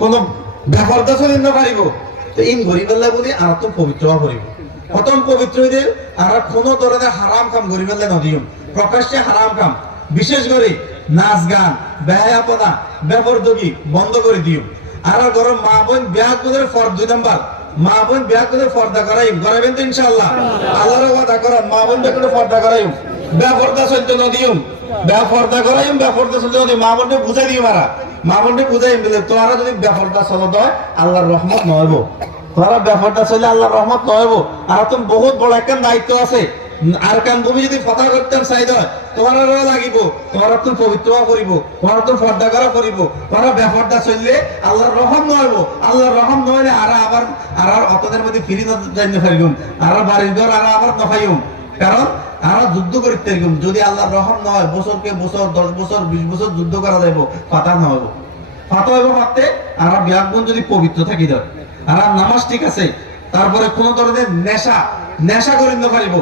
কোন ব্যাপারটা চলিন না পারিব তো ইন গরিবেল্লা বলি আর তো পবিত্র করিব প্রথম পবিত্র হইলে আর কোনো ধরনের হারাম কাম গরিবেল্লা নদিও প্রকাশ্যে হারাম কাম বিশেষ করে নাচ গান বেহায়াপনা বেপরদগি বন্ধ করে দিও আর গরম মা বোন বিয়া করে ফর 2 নাম্বার মা বোন বিয়া করে পর্দা করাই করাবেন তো ইনশাআল্লাহ আল্লাহর ওয়াদা করেন মা বোন বিয়া করে পর্দা করাই বেপরদা চলতে নদিও বেপরদা করাই বেপরদা চলতে নদিও মা বোনকে বুঝাই দিও মারা মা বোনকে বুঝাই দিলে তোমরা যদি বেপরদা চলত হয় আল্লাহর রহমত নহব তোমরা বেপরদা চলে আল্লাহর রহমত নহব আর তুমি বহুত বড় একটা দায়িত্ব আছে আর কান তুমি যদি ফতা করতেন চাইদ তোমার লাগিব তোমার তুমি পবিত্র করিব তোমার তুমি পর্দা করা করিব তোমরা বেপরদা চললে আল্লাহর রহম নহব আল্লাহর রহম নহলে আর আবার আর অতদের মধ্যে ফিরি না যাইতে পারিম আর বাড়ির ঘর আর আবার নখাইম কারণ আর যুদ্ধ করতে পারিম যদি আল্লাহর রহম নয় বছরকে বছর 10 বছর 20 বছর যুদ্ধ করা যাইব ফাতা নহব ফাতা হইব মাত্রে আর বিয়াগুন যদি পবিত্র থাকি দেয় আর নামাজ ঠিক আছে তারপরে কোন ধরনের নেশা করিন্দ পারিব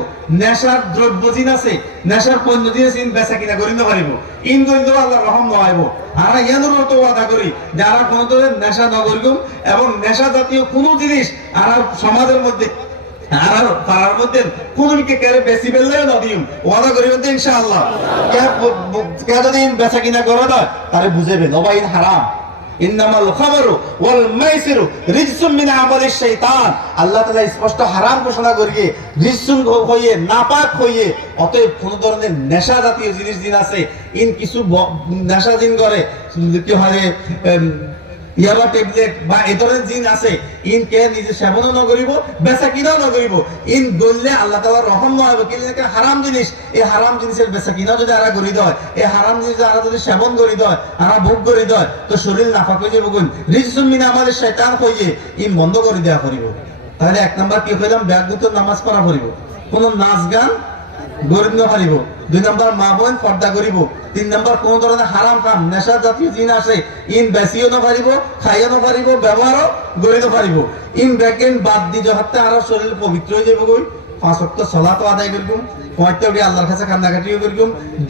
নেশার দ্রব্য জিন আছে নেশার পণ্য জিনিস ইন বেচা কিনা করিন্দ পারিব ইন করিন্দ আল্লাহ রহম নহাইব আর ইয়ানোর তো ওয়াদা করি যারা কোন ধরনের নেশা নগরিব এবং নেশা জাতীয় কোনো জিনিস আর সমাজের মধ্যে আর পাড়ার মধ্যে কোন দিকে কেড়ে বেশি বেললেও নদিম ওয়াদা করিবেন তো ইনশাআল্লাহ কে যদি বেচা কিনা করে দেয় তারে বুঝাবেন ও ভাই হারাম ইন্নামাল খামরু ওয়াল মাইসিরু রিজসুম মিন আমালিশ শাইতান আল্লাহ তাআলা স্পষ্ট হারাম ঘোষণা করিয়ে রিজসুম হইয়ে নাপাক হইয়ে অতএব কোন ধরনের নেশা জাতীয় জিনিস দিন আছে ইন কিছু নেশা দিন করে কি হয় ইয়াবা ট্যাবলেট বা এই ধরনের জিন আছে ইন কে নিজে সেবনও না করিব বেচা কিনাও না করিব ইন গললে আল্লাহ তাআলার রহম না হবে কিন্তু হারাম জিনিস এই হারাম জিনিসের বেচা কিনাও যদি আরা করি দেয় এই হারাম জিনিস আরা যদি সেবন করি দেয় আরা ভোগ করি দেয় তো শরীর নাফাক হয়ে যাবে গুণ রিজসুম মিন আমাদের শয়তান হইয়ে ইন বন্ধ করে দেয়া করিব তাহলে এক নাম্বার কি কইলাম ব্যাগগুত নামাজ পড়া করিব কোন নাচ গান গরিব না পারিব 2 নাম্বার মা বোন পর্দা করিব 3 নাম্বার কোন ধরনের হারাম কাম নেশা জাতীয় জিন আসে ইন বেশিও না পারিব খাইও না পারিব ব্যবহারও করিব পারিব ইন ব্যাকেন বাদ দি যহতে আর শরীর পবিত্র হয়ে যাবে কই 5 ওয়াক্ত সালাত আদায় করিব 5টা ওই আল্লাহর কাছে কান্নাকাটিও করিব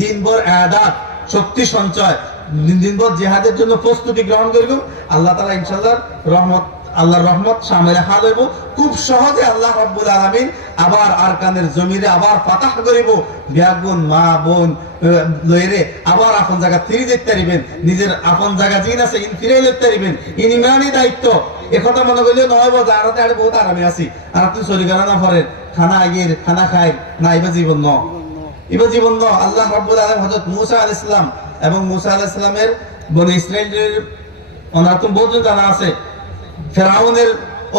দিনভর ইবাদত শক্তি সঞ্চয় দিনভর জিহাদের জন্য প্রস্তুতি গ্রহণ করিব আল্লাহ তাআলা ইনশাআল্লাহ রহমত আল্লাহর রহমত সামনে হাজাইব খুব সহজে আল্লাহ রাব্বুল আলামিন আবার আরকানের জমিনে আবার ফাতাহ করিব বিয়াগুন মা বোন লইরে আবার আপন জায়গা ফিরে যেতে পারিবেন নিজের আপন জায়গা জিন আছে ইন ফিরে যেতে পারিবেন ইন ইমানি দায়িত্ব একথা মনে করলে নয় বো যারাতে আর বহুত আরামে আছি আর আপনি চলি গেল না পরে খানা আগের খানা খায় না এবার জীবন ন এবার জীবন ন আল্লাহ রাব্বুল আলামিন হযরত মূসা আলাইহিস সালাম এবং মূসা আলাইহিস সালামের বনি ইসরাইলের ওনার তো বহুত জানা আছে ফেরাউনের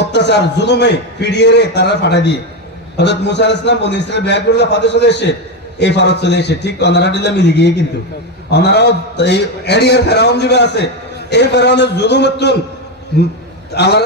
অত্যাচার জুলুমে পিডিয়ে তারা ফাটা দিয়ে হযরত মূসা আলাইহিস সালাম বনি ইসরাইল ব্যাগ করলে ফাতে চলে এসে এই ফারত চলে এসে ঠিক ওনারা দিলে মিলে গিয়ে কিন্তু ওনারাও এই এরিয়ার ফেরাউন যে আছে এই ফেরাউনের জুলুমের আল্লাহ